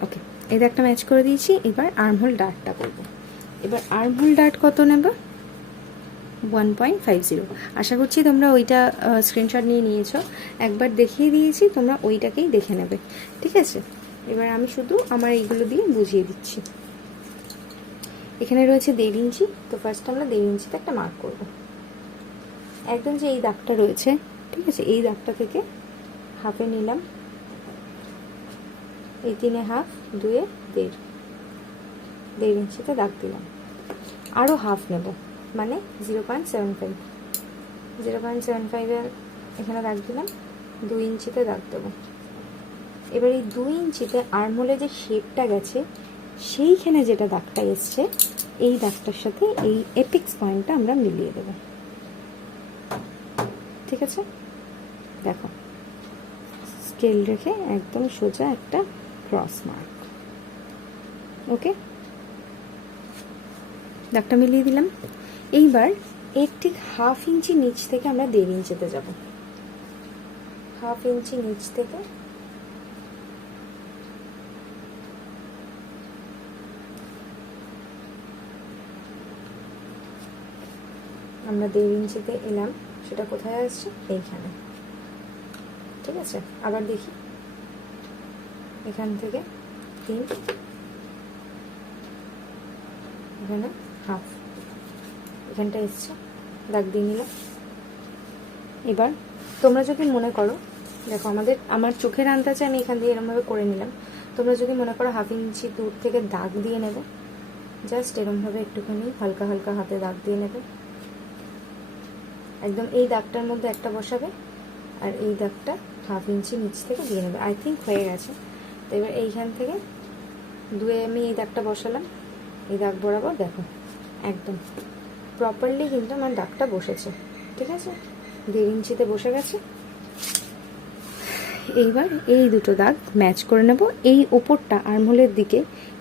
ওকে এই দাগটা ম্যাচ করে দিয়েছি, এবার আর্মহোল ডার্টটা করবো। এবার আর্মহোল ডার্ট কত নেব, 1.50। আশা করছি তোমরা ওইটা স্ক্রিনশট নিয়ে নিয়েছো, একবার দেখিয়ে দিয়েছি, তোমরা ওইটাকেই দেখে নেবে, ঠিক আছে। এবার আমি শুধু আমার এইগুলো দিয়ে বুঝিয়ে দিচ্ছি। এখানে রয়েছে 1.5 ইঞ্চি, তো ফার্স্ট আমরা 1.5 ইঞ্চিতে একটা মার্ক করব, একদম যে এই দাগটা রয়েছে, ঠিক আছে, এই দাগটা থেকে হাফে নিলাম, এই 3-এ হাফ, 2-এ 1.5 ইঞ্চিতে দাগ দিলাম, আরও হাফ নেব মানে 0.75, 0.75-এর এখানে দাগ দিলাম, 2 ইঞ্চিতে দাগ দেবো। এবার এই 2 ইঞ্চিতে আর্মহোলে যে শেপটা গেছে সেইখানে যেটা দাগটা এসছে এই দাগটার সাথে এই এপিক্স পয়েন্টটা আমরা মিলিয়ে দেব, ঠিক আছে। দেখো স্কেল রেখে একদম সোজা একটা ক্রস মার্ক, ওকে দাগটা মিলিয়ে দিলাম। এইবার এর ঠিক 1/2 ইঞ্চি নিচ থেকে আমরা 1.5 ইঞ্চিতে যাব, 1/2 ইঞ্চি নিচ থেকে আমরা 1.5 ইঞ্চিতে এলাম, সেটা কোথায় আসছে, এইখানে, ঠিক আছে। আবার দেখি এখান থেকে 3, এখানে হাফ, এখানটা এসছে, দাগ দিয়ে নিলাম। এবার তোমরা যদি মনে করো, দেখো আমার চোখের আন্দাজে আমি এখান দিয়ে এরমভাবে করে নিলাম, তোমরা যদি মনে করো 1/2 ইঞ্চি দূর থেকে দাগ দিয়ে নেবে, জাস্ট এরমভাবে একটুখানি হালকা হালকা হাতে দাগ দিয়ে নেবে, একদম এই দাগটার মধ্যে একটা বসাবে, আর এই দাগটা 1/2 ইঞ্চি নিচ থেকে দিয়ে নেবে। আই থিঙ্ক হয়ে গেছে। তো এবার এইখান থেকে 2-এ আমি এই দাগটা বসালাম, এই দাগ বরাবর দেখো একদম প্রপারলি কিন্তু আমার দাগটা বসেছে, ঠিক আছে। 1.5 ইঞ্চিতে বসে গেছে। এইবার এই দুটো দাগ ম্যাচ করে নেব। এই ওপরটা আর্মহোলের দিকে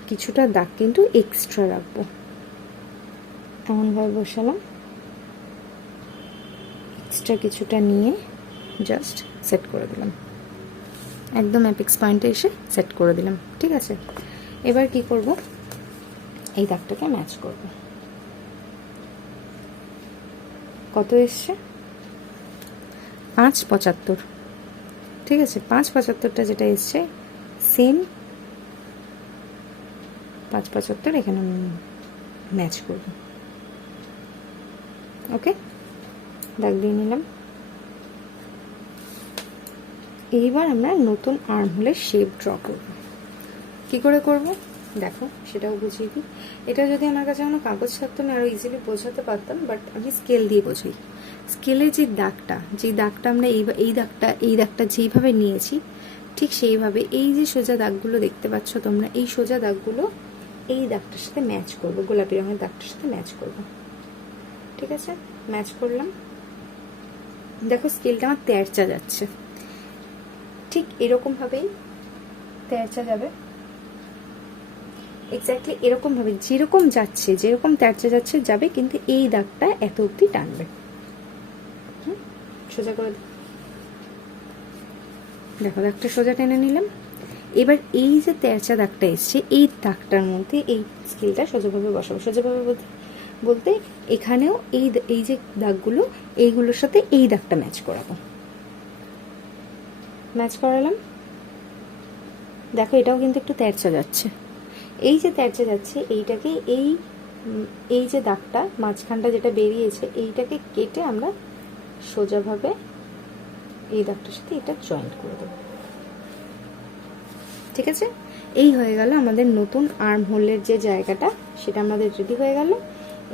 কিছুটা দাগ কিন্তু এক্সট্রা রাখবো, এমনভাবে বসালাম, এক্সট্রা কিছুটা নিয়ে জাস্ট সেট করে দিলাম, একদম অ্যাপেক্স পয়েন্টে এসে সেট করে দিলাম। ঠিক আছে, এবার কি করব, এই দাগটাকে ম্যাচ করব। কত এসছে? 5.75। ঠিক আছে, 5.75টা যেটা এসছে সেম 5.75 এখানে ম্যাচ করব। ওকে, দাগ দিয়ে নিলাম। এইবার আমরা নতুন আর্মহোলের শেপ ড্র করব। কি করে করব দেখো, সেটাও বুঝিয়ে দিই। এটা যদি আমার কাছে কোনো কাগজ থাকতো না, আরো ইজিলি বোঝাতে পারতাম, বাট আমি স্কেল দিয়ে বোঝাই। স্কেলের যে দাগটা আমরা এই দাগটা যেইভাবে নিয়েছি, ঠিক সেইভাবে এই যে সোজা দাগগুলো দেখতে পাচ্ছ তোমরা, এই সোজা দাগগুলো এই দাগটার সাথে ম্যাচ করব, গোলাপি রঙের দাগটার সাথে ম্যাচ করব। ঠিক আছে, ম্যাচ করলাম। দেখো স্কেলটা আমার তেরচা যাচ্ছে, ঠিক এরকম ভাবেই তেরচা যাবে, এক্স্যাক্টলি এরকম ভাবে যেরকম যাচ্ছে, যেরকম তেরচা যাচ্ছে যাবে, কিন্তু এই দাগটা এত অবধি টানবে। সোজা করে দেখো, দাগটা সোজা টেনে নিলাম। এবার এই যে তেরচা দাগটা এসছে, এই দাগটার মধ্যে এই স্কেলটা সোজাভাবে বসাবো। সোজাভাবে বলতে এখানেও এই যে দাগগুলো, এইগুলোর সাথে এই দাগটা ম্যাচ করাবো। ম্যাচ করালাম। দেখো এটাও কিন্তু একটু তেরচা যাচ্ছে। এই যে তেরচা যাচ্ছে এইটাকে এই যে দাগটা মাঝখানটা যেটা বেরিয়েছে, এইটাকে কেটে আমরা সোজাভাবে এই দাগটার সাথে এটা জয়েন্ট করে দেবো। ঠিক আছে, এই হয়ে গেল আমাদের নতুন আর্ম হোলের যে জায়গাটা, সেটা আমাদের রেডি হয়ে গেল।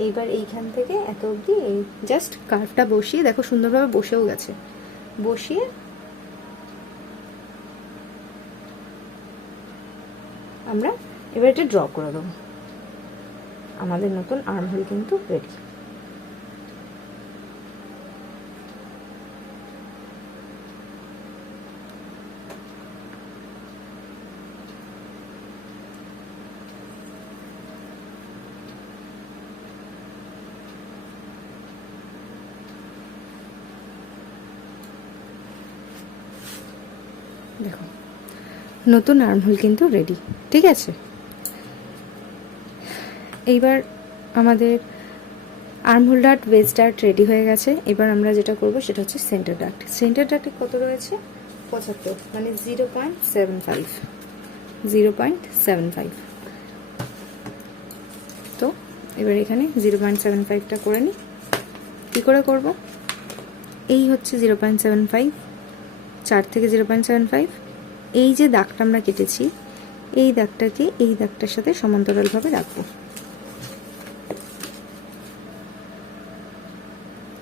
এইবার এইখান থেকে এত অবধি এই জাস্ট কার্ভটা বসিয়ে, দেখো সুন্দরভাবে বসেও গেছে, বসিয়ে আমরা এবার এটা ড্র করে দেবো। আমাদের নতুন আর্ম হোল কিন্তু রেডি। দেখো নতুন আর্মহোল কিন্তু রেডি। ঠিক আছে, এইবার আমাদের armhole dart, waist dart ready হয়ে গেছে। এবার আমরা যেটা করব সেটা হচ্ছে সেন্টার ডার্ট। সেন্টার ডার্টে কত রয়েছে? 75, মানে 0.75। তো এবার এখানে 0.75টা করে নিই। কী করে করব? এই হচ্ছে 0.75, 4 থেকে 0.75। এই যে দাগটা আমরা কেটেছি, এই দাগটাকে এই দাগটার সাথে সমান্তরালভাবে রাখবো।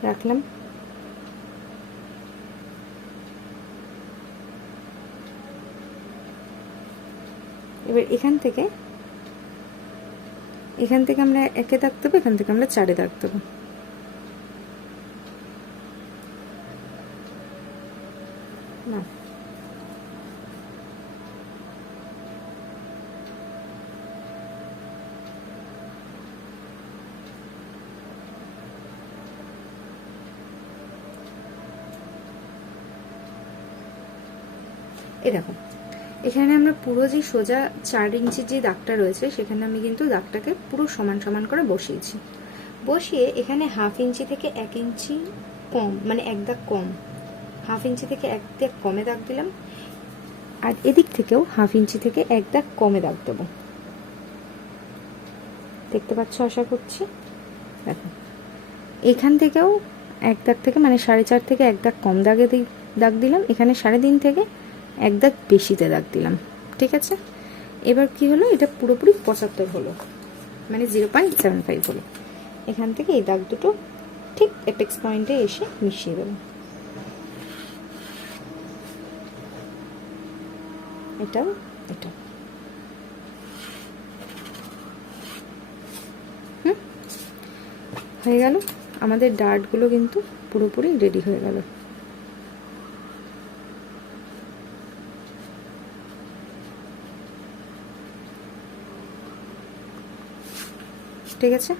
রাখলাম। এবার এখান থেকে আমরা 1-এ দাগ দেবো, এখান থেকে আমরা 4-এ দাগ দেবো। না, এই দেখো এখানে আমরা পুরো যে সোজা 4 ইঞ্চির যে দাগটা রয়েছে, সেখানে আমি কিন্তু দাগটাকে পুরো সমান সমান করে বসিয়েছি। বসিয়ে এখানে 1/2 ইঞ্চি থেকে 1 ইঞ্চি কম, মানে 1 দাগ কম, 1/2 ইঞ্চি থেকে 1 দাগ কমে দাগ দিলাম। আর এদিক থেকেও 1/2 ইঞ্চি থেকে 1 দাগ কমে দাগ দেবো। দেখতে পাচ্ছ আশা করছি। দেখো এখান থেকেও 1 দাগ থেকে, মানে 4.5 থেকে 1 দাগ কম দাগে দাগ দিলাম। এখানে 3.5 থেকে 1 দাগ বেশিতে দাগ দিলাম। ঠিক আছে, এবার কি হলো, এটা পুরোপুরি 75 হলো, মানে 0.75 হলো। এখান থেকে এই দাগ দুটো ঠিক এপেক্স পয়েন্টে এসে মিশিয়ে দেবো। এটাও এটা হয়ে গেল আমাদের ডার্টগুলো কিন্তু পুরোপুরি রেডি হয়ে গেল। ঠিক আছে,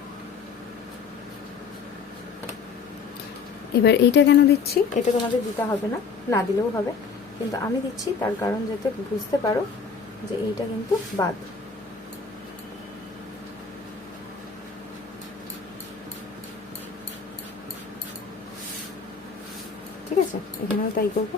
এবার এইটা কেন দিচ্ছি, এটা তোমাদের দিতে হবে না, না দিলেও হবে, কিন্তু আমি দিচ্ছি তার কারণ যাতে বুঝতে পারো যে এইটা কিন্তু বাদ। ঠিক আছে, এখানেও তাই করবো।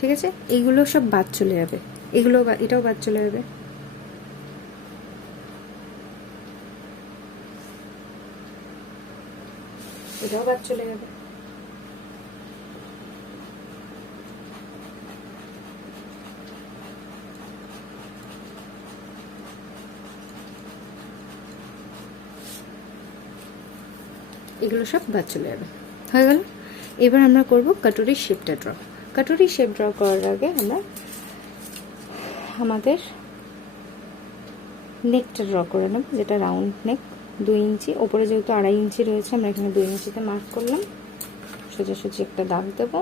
ঠিক আছে, এইগুলো সব বাদ চলে যাবে, এগুলো এটাও বাদ চলে যাবে। এটাও বাদ চলে যাবে। এগুলো সব বাদ চলে যাবে, হয়ে গেল। এবার আমরা করব কাটুরির শেপটা ড্র। কাটুরির শেপ ড্র করার আগে আমরা আমাদের নেকটা ড্র করে নেব, যেটা রাউন্ড নেক, 2 ইঞ্চি ওপরে, যেহেতু 2.5 ইঞ্চি রয়েছে আমরা এখানে 2 ইঞ্চিতে মার্ক করলাম। সোজাসুজি একটা দাগ দেবো।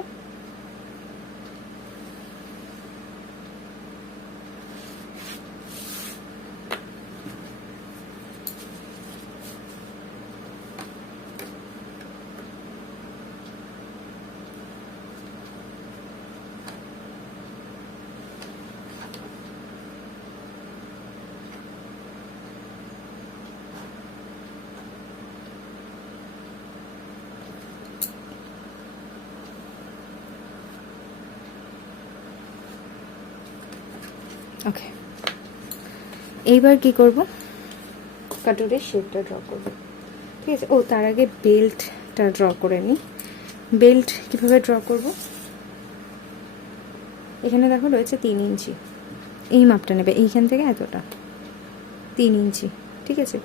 ওকে, এইবার কি করব, কাটুরির শেপটা ড্র করব। ঠিক আছে, ও তার আগে বেল্টটা ড্র করে নিই। বেল্ট কিভাবে ড্র করব, এখানে দেখো রয়েছে 3 ইঞ্চি, এই মাপটা নেবে, এইখান থেকে এতটা 3 ইঞ্চি। ঠিক আছে,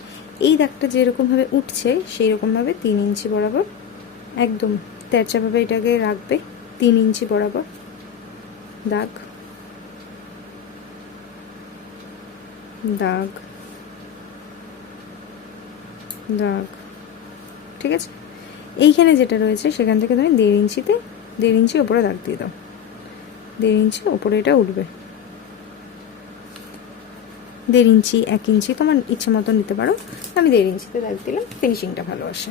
এই দাগটা যেরকমভাবে উঠছে সেই রকমভাবে 3 ইঞ্চি বরাবর একদম তেরচাভাবে এটাকে রাখবে, 3 ইঞ্চি বরাবর দাগ, দাগ, দাগ। ঠিক আছে, এইখানে যেটা রয়েছে সেখান থেকে তুমি 1.5 ইঞ্চিতে 1.5 ইঞ্চি ওপরে দাগ দিয়ে দাও, 1.5 ইঞ্চি ওপরে এটা উঠবে। 1.5 ইঞ্চি 1 ইঞ্চি তোমার ইচ্ছা মতো নিতে পারো, আমি 1.5 ইঞ্চিতে দাগ দিলাম, ফিনিশিংটা ভালো আসে।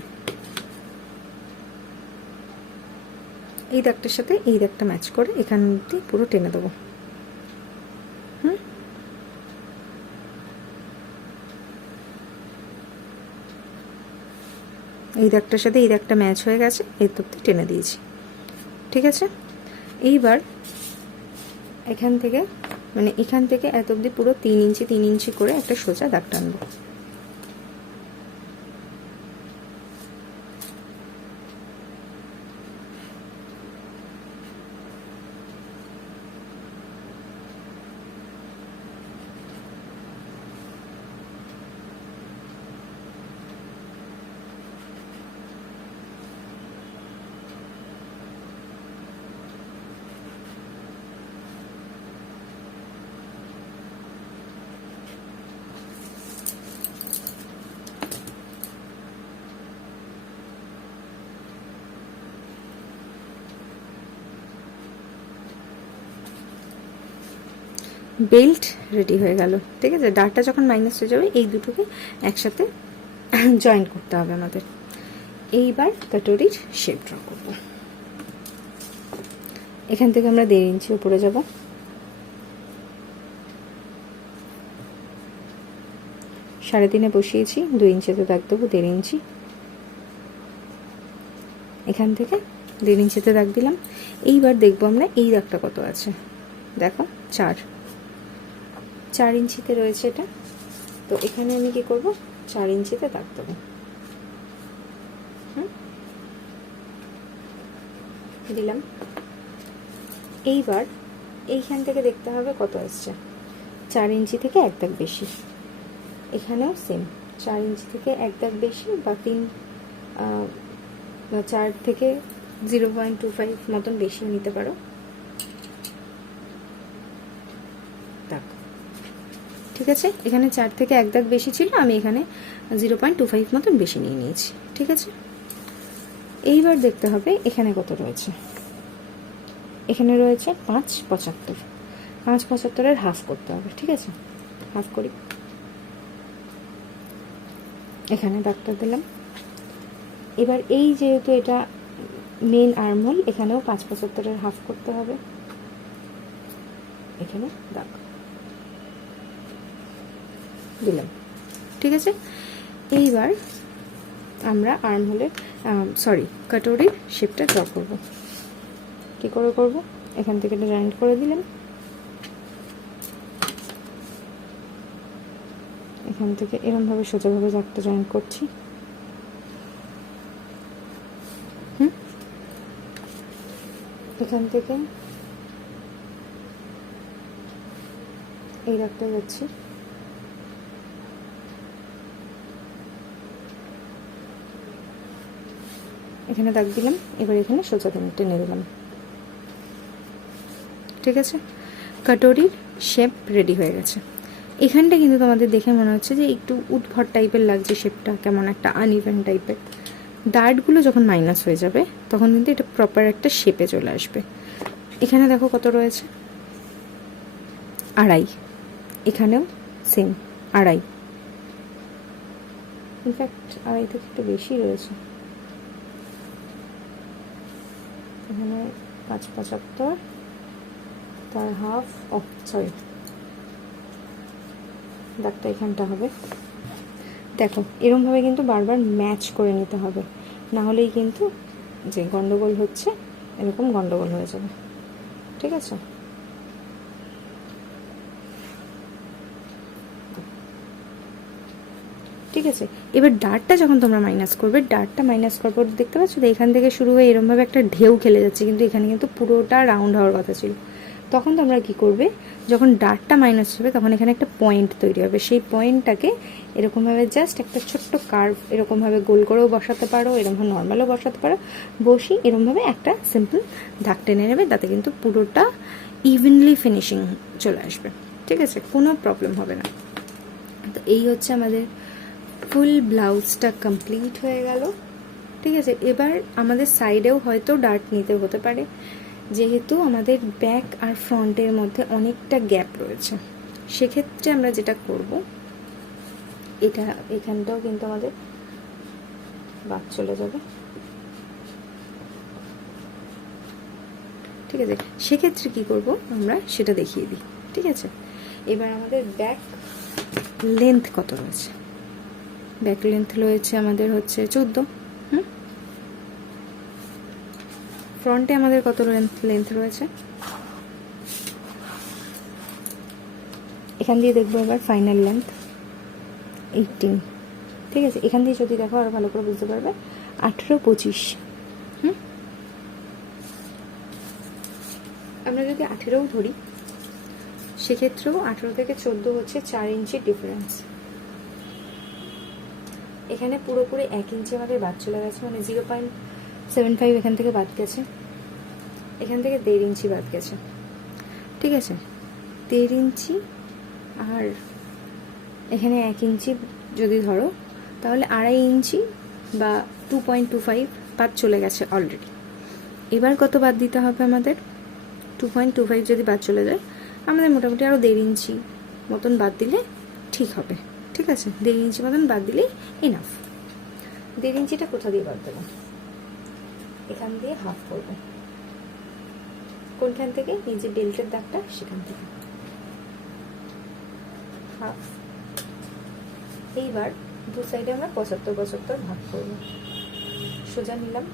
এই দাগটার সাথে এই দাগটা ম্যাচ করে এখান দিয়ে পুরো টেনে দেবো। এই দাগটার সাথে এই দাগটা ম্যাচ হয়ে গেছে, এই তবধি টেনে দিয়েছি। ঠিক আছে, এইবার এখান থেকে মানে এখান থেকে এত অবধি পুরো 3 ইঞ্চি 3 ইঞ্চি করে একটা সোজা দাগ টানবো। বেল্ট রেডি হয়ে গেল। ঠিক আছে, ডার্টটা যখন মাইনাস হয়ে যাবে এই দুটোকে একসাথে জয়েন্ট করতে হবে আমাদের। এইবার কাটুরির শেপ ড্র করব। এখান থেকে আমরা 1.5 ইঞ্চি উপরে যাব, সাড়ে 3 বসিয়েছি, 2 ইঞ্চিতে দাগ দেবো, 1.5 ইঞ্চি। এখান থেকে 1.5 ইঞ্চিতে দাগ দিলাম। এইবার দেখবো আমরা এই দাগটা কত আছে, দেখো 4 ইঞ্চিতে রয়েছে এটা, তো এখানে আমি কি করব, 4 ইঞ্চিতে দাগ দেবো। দিলাম। এইবার এইখান থেকে দেখতে হবে কত আসছে, 4 ইঞ্চি থেকে 1 দাগ বেশি। এখানেও সেম, 4 ইঞ্চি থেকে 1 দাগ বেশি বা 4 থেকে 0.25 মতন বেশি নিতে পারো দাগ। ঠিক আছে, এখানে 4 থেকে 1 দাগ বেশি ছিল, আমি এখানে 0.25 মতন বেশি নিয়ে নিয়েছি। ঠিক আছে, এইবার দেখতে হবে এখানে কত রয়েছে। এখানে রয়েছে 5.75। 5.75-এর হাফ করতে হবে। ঠিক আছে, হাফ করি। এখানে দাগটা দিলাম। এবার এই যেহেতু এটা মেন আর্মহোল, এখানেও 5.75-এর হাফ করতে হবে। এখানে দাগ দিলাম। ঠিক আছে, এইবার আমরা আর্মহোলের কাটরির শেপটা ড্র করব। কি করে করব, এখান থেকে এটা জয়েন্ট করে দিলাম। এখান থেকে এরকমভাবে সোজাভাবে দাগটা জয়েন্ট করছি। এখান থেকে এই দাগটা যাচ্ছি। এখানে দাগ দিলাম। এবার এখানে সোজা টেনে দিলাম। ঠিক আছে, কাটরির শেপ রেডি হয়ে গেছে। এখানটা কিন্তু তোমাদের দেখে মনে হচ্ছে যে একটু উদ্ভট টাইপের লাগছে শেপটা, কেমন একটা আনইভেন টাইপের। ডার্টগুলো যখন মাইনাস হয়ে যাবে তখন কিন্তু এটা প্রপার একটা শেপে চলে আসবে। এখানে দেখো কত রয়েছে, 2.5। এখানেও সেম 2.5, ইনফ্যাক্ট 2.5 থেকে একটু বেশি রয়েছে। এখানে 5.75, তার হাফ, দাগটা এখানটা হবে। দেখো এরকমভাবে কিন্তু বারবার ম্যাচ করে নিতে হবে, না হলেই কিন্তু যে গন্ডগোল হচ্ছে এরকম গন্ডগোল হয়ে যাবে। ঠিক আছে, ঠিক আছে। এবার ডার্টটা যখন তোমরা মাইনাস করবে, ডার্টটা মাইনাস করার পর দেখতে পাচ্ছ তো এখান থেকে শুরু হয়ে এরকমভাবে একটা ঢেউ খেলে যাচ্ছে, কিন্তু এখানে কিন্তু পুরোটা রাউন্ড হওয়ার কথা ছিল। তখন তোমরা কি করবে, যখন ডার্টটা মাইনাস হবে তখন এখানে একটা পয়েন্ট তৈরি হবে। সেই পয়েন্টটাকে এরকমভাবে জাস্ট একটা ছোট্ট কার্ভ এরকমভাবে গোল করেও বসাতে পারো, এরকমভাবে নর্মালও বসাতে পারো। বসি এরকমভাবে একটা সিম্পল দাগ টেনে নেবে, তাতে কিন্তু পুরোটা ইভেনলি ফিনিশিং চলে আসবে। ঠিক আছে, কোনো প্রবলেম হবে না। তো এই হচ্ছে আমাদের ফুল ব্লাউজটা কমপ্লিট হয়ে গেল। ঠিক আছে, এবার আমাদের সাইডেও হয়তো ডার্ট নিতে হতে পারে, যেহেতু আমাদের ব্যাক আর ফ্রন্টের মধ্যে অনেকটা গ্যাপ রয়েছে। সেক্ষেত্রে আমরা যেটা করব, এটা এখানটাও কিন্তু আমাদের বাদ চলে যাবে। ঠিক আছে, সেক্ষেত্রে কি করব আমরা সেটা দেখিয়ে দিই। ঠিক আছে, এবার আমাদের ব্যাক লেন্থ কত রয়েছে। ব্যাক লেন্থ রয়েছে আমাদের হচ্ছে 14। ফ্রন্টে আমাদের কত লেন্থ রয়েছে, এখান দিয়ে দেখবো এবার ফাইনাল লেন্থ 18। ঠিক আছে, এখান দিয়ে যদি দেখো আরো ভালো করে বুঝতে পারবে, 18-25। আমরা যদি 18ও ধরি, সেক্ষেত্রেও 18 থেকে 14 হচ্ছে 4 ইঞ্চি ডিফারেন্স। এখানে পুরোপুরি 1 ইঞ্চি আমাদের বাদ চলে গেছে, মানে 0.75 এখান থেকে বাদ গেছে, এখান থেকে 1.5 ইঞ্চি বাদ গেছে। ঠিক আছে, 1.5 ইঞ্চি আর এখানে 1 ইঞ্চি যদি ধরো, তাহলে 2.5 ইঞ্চি বা 2.25 বাদ চলে গেছে অলরেডি। এবার কত বাদ দিতে হবে আমাদের, 2.25 যদি বাদ চলে যায়, আমাদের মোটামুটি আরও 1.5 ইঞ্চি মতন বাদ দিলে ঠিক হবে। ঠিক আছে, 1.5 ইঞ্চি মতন বাদ দিলেই ইনাফ। 1.5 ইঞ্চিটা কোথা দিয়ে বাদ দেবো, এখান দিয়ে হাফ করবো। কোনখান থেকে, এই যে বেল্টের দাগটা সেখান থেকে হাফ। এইবার দু সাইডে আমরা 75-75 ভাগ করব। সোজা নিলাম,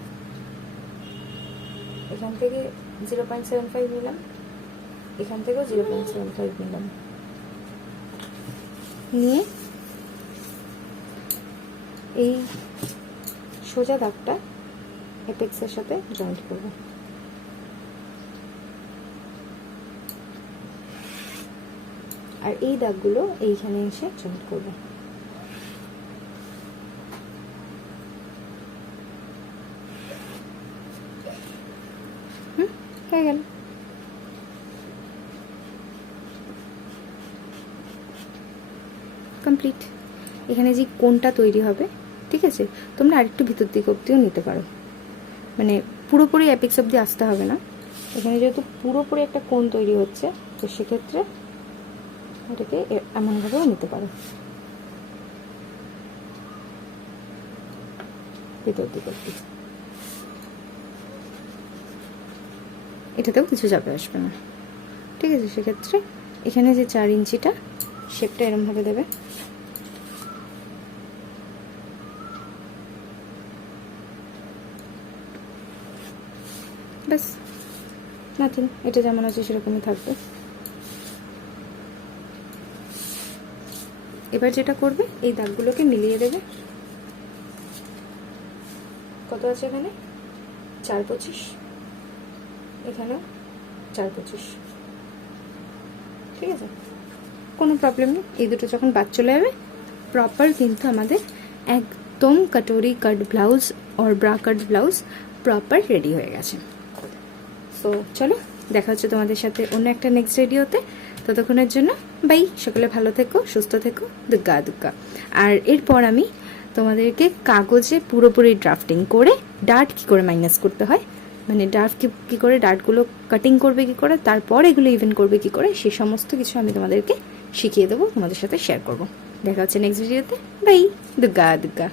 এখান থেকে 0.75 নিলাম, এখান থেকেও 0.75 নিলাম, নিয়ে এই সোজা দাগটা অ্যাপেক্সের সাথে জয়েন্ট করব। আর এই দাগগুলো এইখানে এসে জয়েন্ট করব। হয়ে গেল। কমপ্লিট। এখানে যে কোণটা তৈরি হবে, ঠিক আছে, তোমরা আরেকটু ভিতর দিক অব্দিও নিতে পারো, মানে পুরোপুরি অ্যাপেক্স অব্দি আসতে হবে না। এখানে যেহেতু পুরোপুরি একটা কোণ তৈরি হচ্ছে, তো সেক্ষেত্রে এটাকে এমনভাবেও নিতে পারো, ভিতর দিক অব্দি। এটাতেও কিছু চাপে আসবে না, ঠিক আছে। সেক্ষেত্রে এখানে যে 4 ইঞ্চিটা শেপটা এরমভাবে দেবে। ব্যাস, নাথিং। এটা যেমন আছে সেরকমই থাকবে। এবার যেটা করবে, এই দাগগুলোকে মিলিয়ে দেবে। কত আছে এখানে? 4-25, এখানেও 4-25, ঠিক আছে, কোনো প্রবলেম নেই। এই দুটো যখন বাদ চলে যাবে, প্রপার কিন্তু আমাদের একদম কাটোরি কাট ব্লাউজ আর bra cut blouse proper ready হয়ে গেছে। সো চলো, দেখা হচ্ছে তোমাদের সাথে অন্য একটা নেক্সট ভিডিওতে। ততক্ষণের জন্য বাই। সকলে ভালো থেকো, সুস্থ থেকো, দুগ্গা দুগ্গা। আর এরপর আমি তোমাদেরকে কাগজে পুরোপুরি ড্রাফটিং করে ডার্ট কী করে মাইনাস করতে হয়, মানে ডার্ট কী করে ডার্টগুলো কাটিং করবে কী করে, তারপর এগুলো ইভেন করবে কী করে, সে সমস্ত কিছু আমি তোমাদেরকে শিখিয়ে দেবো, তোমাদের সাথে শেয়ার করবো। দেখা হচ্ছে নেক্সট ভিডিওতে। বাই। দুগ্গা দুগ্গা।